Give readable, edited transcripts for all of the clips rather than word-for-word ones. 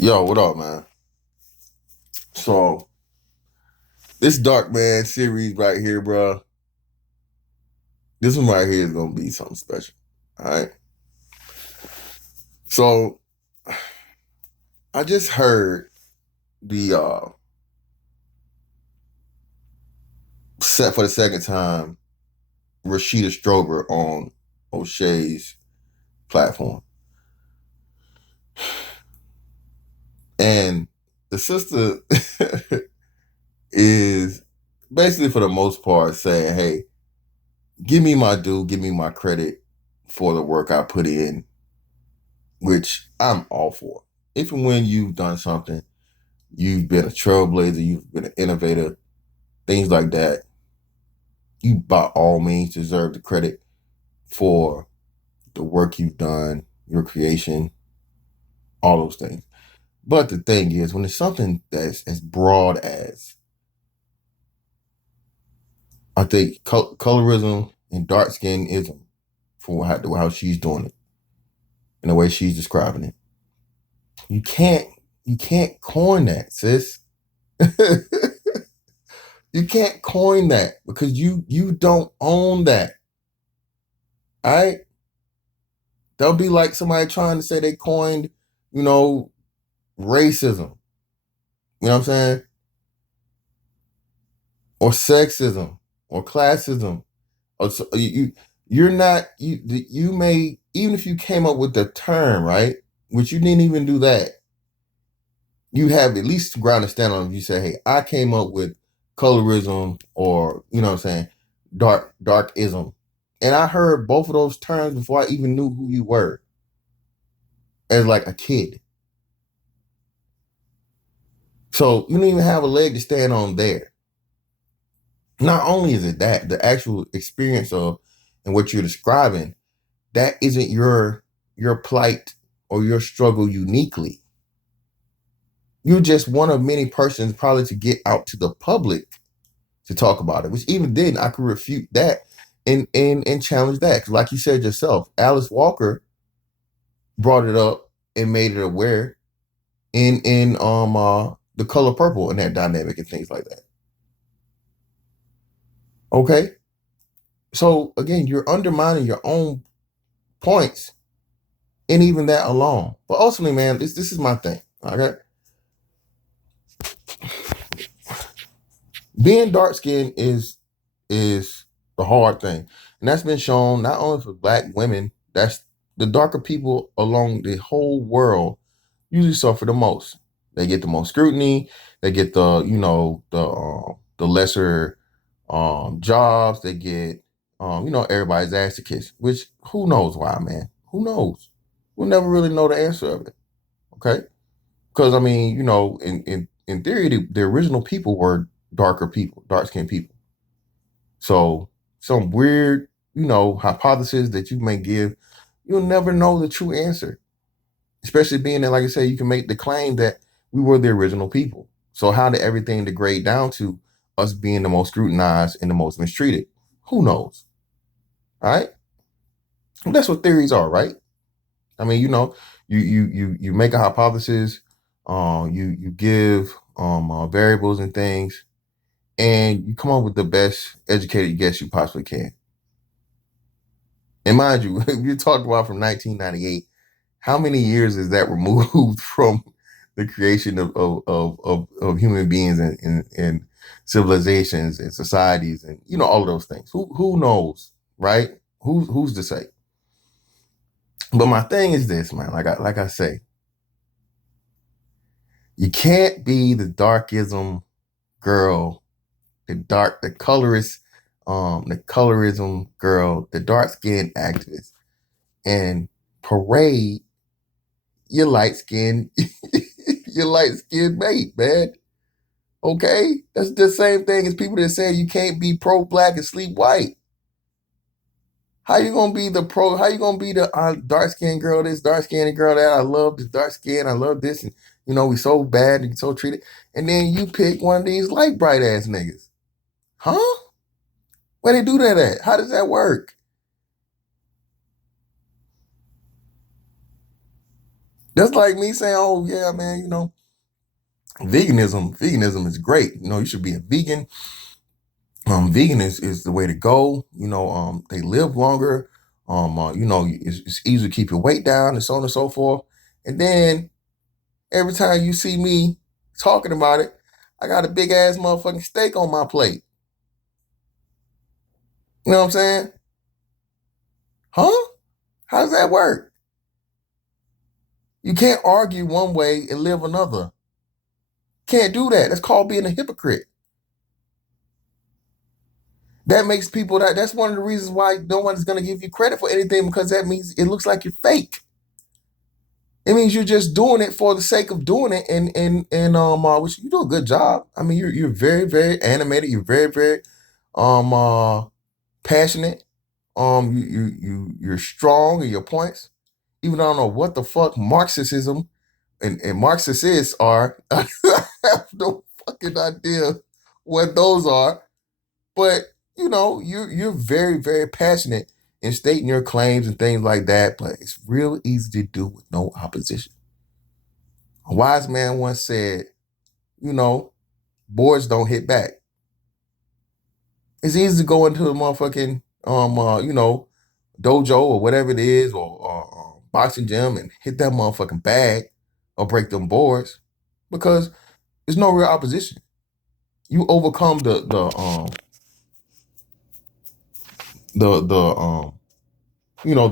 Yo, what up, man? So this Darkman series right here, bro. This one right here is gonna be something special. All right. So I just heard the set for the second time Rashida Strober on O'Shea's platform, and the sister is basically for the most part saying, "Hey, give me my due, give me my credit for the work I put in," which I'm all for. If and when you've done something, you've been a trailblazer, you've been an innovator, things like that, you by all means deserve the credit for the work you've done, your creation, all those things. But the thing is, when it's something that's as broad as, I think, colorism and dark skinism, for how she's doing it, and the way she's describing it, you can't you can't coin that, sis. You can't coin that because you don't own that. All right. That'll be like somebody trying to say they coined, you know, racism. You know what I'm saying? Or sexism or classism. Or so you're not you may, even if you came up with the term, right? Which you didn't even do that. You have at least ground to stand on if you say, hey, I came up with colorism, or you know what I'm saying, darkism. And I heard both of those terms before I even knew who you were as like a kid. So you don't even have a leg to stand on there. Not only is it that, the actual experience of and what you're describing, that isn't your plight or your struggle uniquely. You're just one of many persons probably to get out to the public to talk about it. Which even then I could refute that and challenge that. Because like you said yourself, Alice Walker brought it up and made it aware in the color purple and that dynamic and things like that. Okay. So again, you're undermining your own points and even that alone. But ultimately, man, this is my thing. Okay. Being dark skinned is the hard thing. And that's been shown not only for black women, that's the darker people along the whole world usually suffer the most. They get the most scrutiny, they get the lesser jobs, they get everybody's ass to kiss, which who knows why, man? Who knows? We'll never really know the answer of it. Okay. Because I mean, in theory, the original people were darker people, dark skinned people. So some weird, hypothesis that you may give, you'll never know the true answer. Especially being that, like I said, you can make the claim that we were the original people. So how did everything degrade down to us being the most scrutinized and the most mistreated? Who knows? All right. Well, that's what theories are, right? I mean, you make a hypothesis, you give variables and things, and you come up with the best educated guess you possibly can. And mind you, if you're talking about from 1998, how many years is that removed from the creation of human beings and civilizations and societies and all of those things? Who knows, right? Who's to say? But my thing is this, man. Like I say, you can't be the darkism girl, the colorist, the colorism girl, the dark skinned activist, and parade your light skinned your light skinned mate, man. Okay? That's the same thing as people that say you can't be pro black and sleep white. How you gonna be the pro? How you gonna be the dark skinned girl? This dark skinned girl that I love this dark skin. I love this, and we so bad and so treated. And then you pick one of these light bright ass niggas, huh? Where they do that at? How does that work? That's like me saying, "Oh yeah, man, veganism is great. You should be a vegan. Vegan is the way to go. They live longer. It's easy to keep your weight down and so on and so forth. And then every time you see me talking about it, I got a big ass motherfucking steak on my plate. You know what I'm saying? Huh? How does that work? You can't argue one way and live another. Can't do that. That's called being a hypocrite. That makes people that's one of the reasons why no one is going to give you credit for anything, because that means it looks like you're fake. It means you're just doing it for the sake of doing it, and which you do a good job. I mean, you're very very animated. You're very very passionate. You're strong in your points. Even though I don't know what the fuck Marxism and Marxists are. I have no fucking idea what those are. But you're very, very passionate in stating your claims and things like that. But it's real easy to do with no opposition. A wise man once said, boards don't hit back. It's easy to go into a motherfucking dojo or whatever it is, or boxing gym and hit that motherfucking bag or break them boards, because there's no real opposition. You overcome the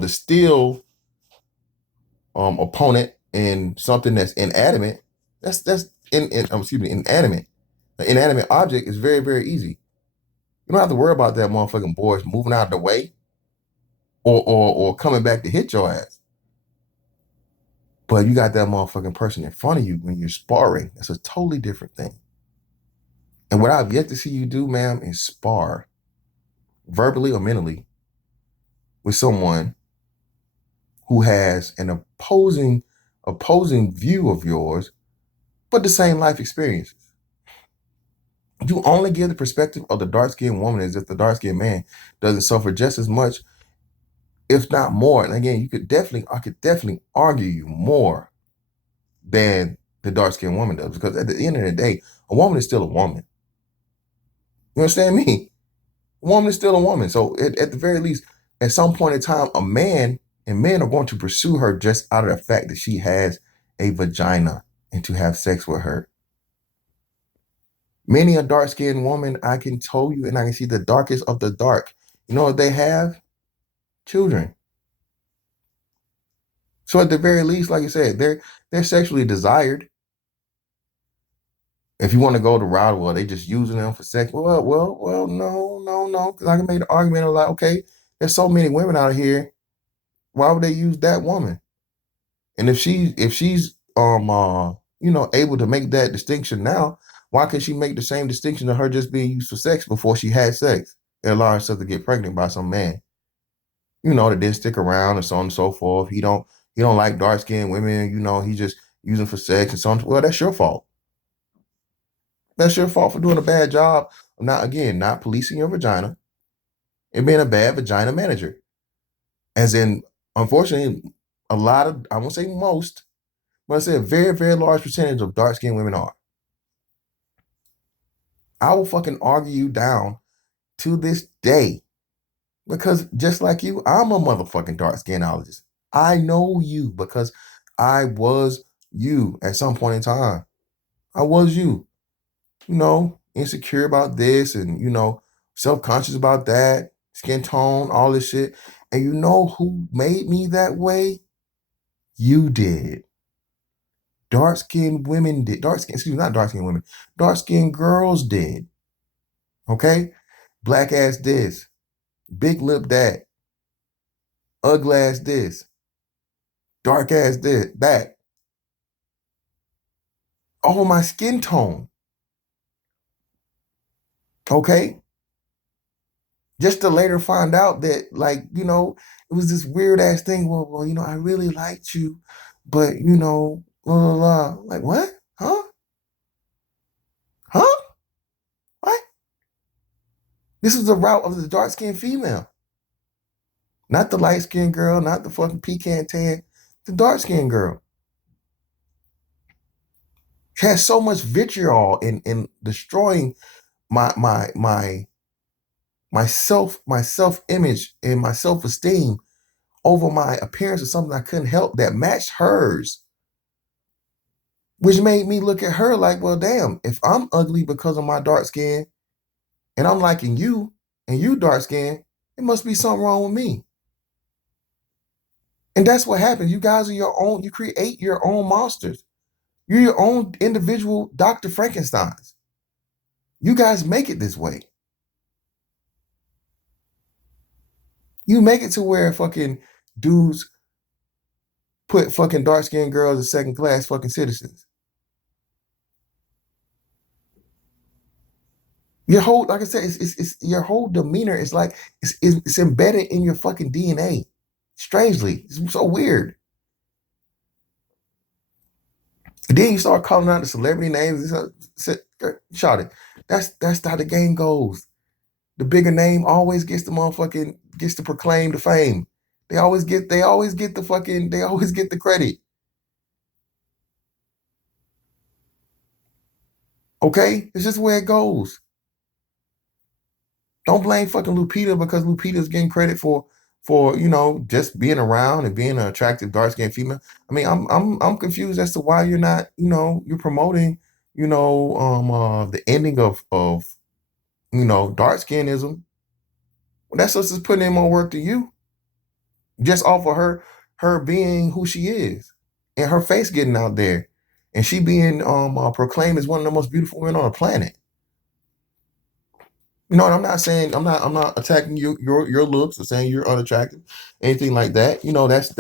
steel opponent in something that's inanimate. That's inanimate. An inanimate object is very, very easy. You don't have to worry about that motherfucking board moving out of the way or coming back to hit your ass. But you got that motherfucking person in front of you when you're sparring. That's a totally different thing. And what I've yet to see you do, ma'am, is spar verbally or mentally with someone who has an opposing view of yours, but the same life experiences. You only give the perspective of the dark-skinned woman as if the dark-skinned man doesn't suffer just as much, if not more. And again, I could definitely argue you more than the dark-skinned woman does, because at the end of the day, a woman is still a woman. You understand me? A woman is still a woman. So at the very least, at some point in time, a man and men are going to pursue her just out of the fact that she has a vagina and to have sex with her. Many a dark-skinned woman, I can tell you, and I can see the darkest of the dark. You know what they have? Children. So at the very least, like you said, they're sexually desired. If you want to go the route, well, they just using them for sex. Well, no. Because I can make the argument of like, okay, there's so many women out here. Why would they use that woman? And if she's able to make that distinction now, why can't she make the same distinction of her just being used for sex before she had sex and allow herself to get pregnant by some man? That didn't stick around and so on and so forth. He don't like dark skinned women, he just using for sex and so on. Well, that's your fault. That's your fault for doing a bad job of not policing your vagina and being a bad vagina manager. As in, unfortunately, a lot of, I won't say most, but I say a very, very large percentage of dark skinned women are. I will fucking argue you down to this day, because just like you, I'm a motherfucking dark skinologist. I know you because I was you at some point in time. I was you, insecure about this and, self-conscious about that, skin tone, all this shit. And you know who made me that way? You did. Dark-skinned women did. Not dark-skinned women. Dark-skinned girls did. Okay? Black ass this. Big lip that. Ugly ass this. Dark ass this. That. All my skin tone. Okay? Just to later find out that, like, it was this weird ass thing. Well, I really liked you, but, blah, blah, blah. Like, what? Huh? Huh? What? This is the route of the dark skinned female. Not the light skinned girl, not the fucking pecan tan, the dark skinned girl. has so much vitriol in destroying my my self image and my self esteem over my appearance of something I couldn't help that matched hers, which made me look at her like, well, damn, if I'm ugly because of my dark skin and I'm liking you and you dark skin, it must be something wrong with me. And that's what happens. You guys are your own, you create your own monsters. You're your own individual Dr. Frankensteins. You guys make it this way. You make it to where fucking dudes put fucking dark skinned girls as second class fucking citizens. Your whole, like I said, it's your whole demeanor is like it's embedded in your fucking DNA. Strangely, it's so weird. And then you start calling out the celebrity names. Shout it. That's how the game goes. The bigger name always gets the motherfucking gets to proclaim the fame. They always get the credit. Okay? It's just where it goes. Don't blame fucking Lupita because Lupita's getting credit for just being around and being an attractive dark skinned female. I mean, I'm confused as to why you're not, you're promoting, the ending of dark skinism. Well, that's just putting in more work to you. Just off of her being who she is and her face getting out there. And she being proclaimed as one of the most beautiful women on the planet. And I'm not saying I'm not attacking your looks or saying you're unattractive, anything like that. That's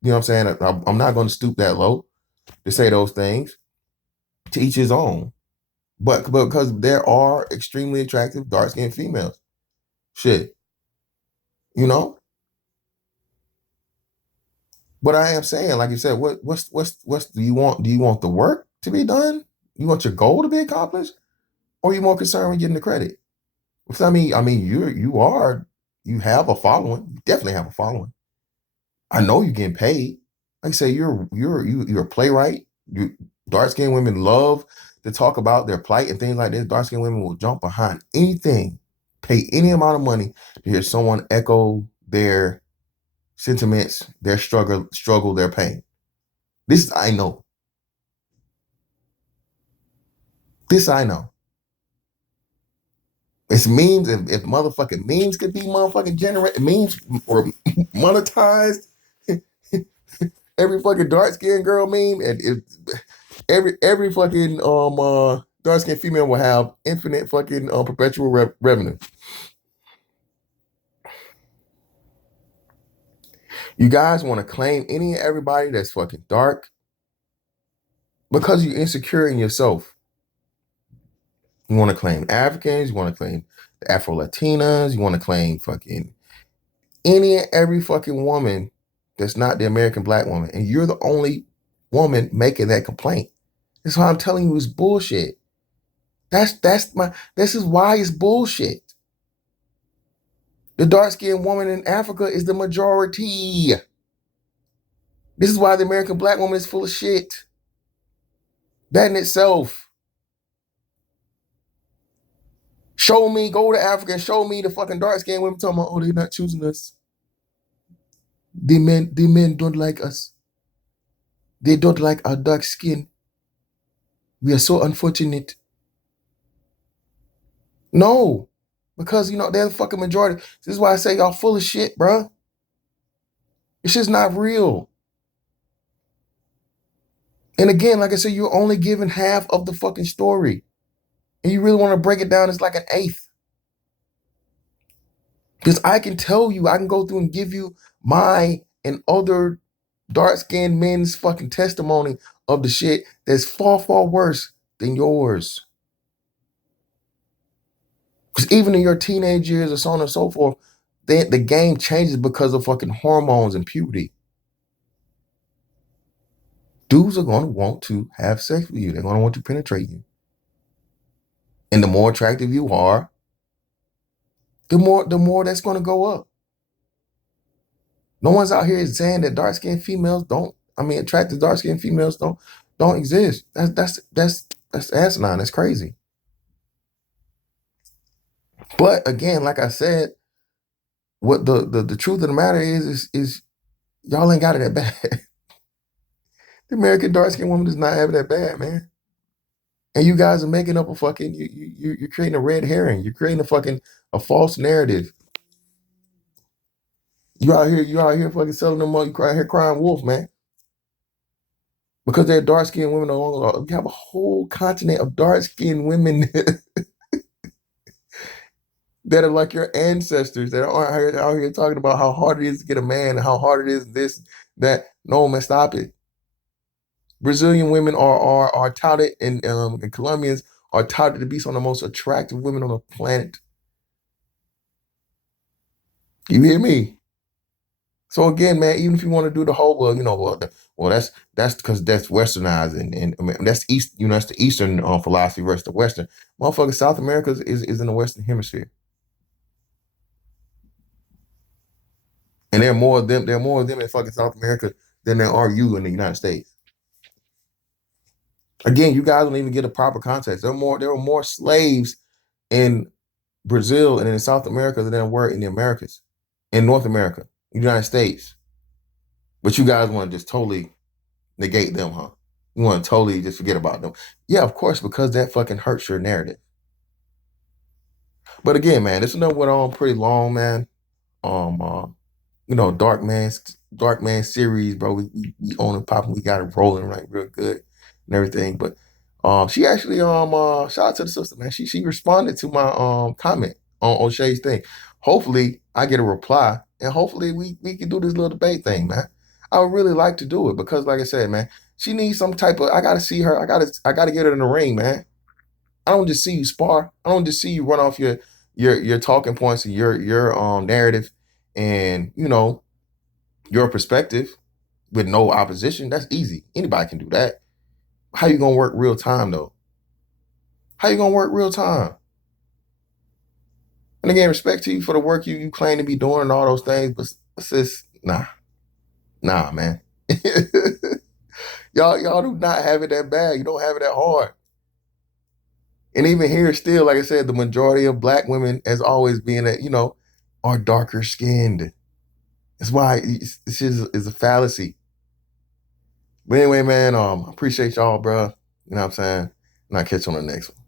what I'm saying. I'm not going to stoop that low to say those things. To each his own. But because there are extremely attractive dark skinned females. Shit. You know? But I am saying, like you said, what's do you want? Do you want the work to be done? You want your goal to be accomplished? Or are you more concerned with getting the credit? Because I mean, you have a following. You definitely have a following. I know you're getting paid. Like I say, you're a playwright. Dark skinned women love to talk about their plight and things like this. Dark skinned women will jump behind anything, pay any amount of money to hear someone echo their sentiments, their struggle, their pain. This I know. This I know. It's memes. If motherfucking memes could be motherfucking generate memes or monetized, every fucking dark skinned girl meme and every fucking dark skinned female will have infinite fucking perpetual revenue. You guys want to claim any and everybody that's fucking dark because you're insecure in yourself. You want to claim Africans, you want to claim the Afro Latinas, you want to claim fucking any and every fucking woman that's not the American black woman, and you're the only woman making that complaint. That's why I'm telling you it's bullshit. This is why it's bullshit. The dark-skinned woman in Africa is the majority. This is why the American black woman is full of shit. That in itself. Go to Africa and show me the fucking dark-skinned women talking about, oh, they're not choosing us. The men don't like us. They don't like our dark skin. We are so unfortunate. No, because they're the fucking majority. This is why I say y'all full of shit, bro. This shit's not real. And again, like I said, you're only giving half of the fucking story. And you really want to break it down, it's like an eighth. Because I can tell you, I can go through and give you my and other dark-skinned men's fucking testimony of the shit that's far, far worse than yours. Because even in your teenage years or so on and so forth, the game changes because of fucking hormones and puberty. Dudes are going to want to have sex with you. They're going to want to penetrate you. And the more attractive you are, the more that's going to go up. No one's out here saying that dark-skinned females attractive dark-skinned females Don't exist. That's asinine. That's crazy. But again, like I said, what the truth of the matter is y'all ain't got it that bad. The American dark skinned woman does not have it that bad, man. And you guys are making up a fucking you're creating a red herring. You're creating a fucking a false narrative. You out here fucking selling them up. You cry here crying wolf, man. Because they're dark skinned women along. You have a whole continent of dark skinned women that are like your ancestors that aren't out here talking about how hard it is to get a man and how hard it is this, that. No, man, stop it. Brazilian women are touted and Colombians are touted to be some of the most attractive women on the planet. You hear me? So again, man, even if you want to do the whole, well, that's because that's westernized and I mean, that's east, that's the Eastern philosophy versus the Western. Motherfucker, South America is in the Western Hemisphere, and there are more of them in fucking South America than there are you in the United States. Again, you guys don't even get a proper context. There were more slaves in Brazil and in South America than there were in the Americas, in North America, United States. But you guys want to just totally negate them, huh? You want to totally just forget about them. Yeah, of course, because that fucking hurts your narrative. But again, man, this one went on pretty long, man. Um, uh, Darkman series, bro. We own it popping. We got it rolling right real good and everything. But she actually shout out to the sister, man. She responded to my comment on O'Shea's thing. Hopefully I get a reply and hopefully we can do this little debate thing, man. I would really like to do it because like I said, man, she needs some type of I gotta see her. I gotta get her in the ring, man. I don't just see you spar. I don't just see you run off your talking points and your narrative and your perspective with no opposition. That's easy. Anybody can do that. How you gonna work real time though? How you gonna work real time? And again, respect to you for the work you claim to be doing and all those things, but sis, nah, man. Y'all do not have it that bad. You don't have it that hard. And even here, still, like I said, the majority of black women, as always, being that are darker skinned. That's why this is a fallacy. But anyway, man, appreciate y'all, bro. You know what I'm saying? And I'll catch you on the next one.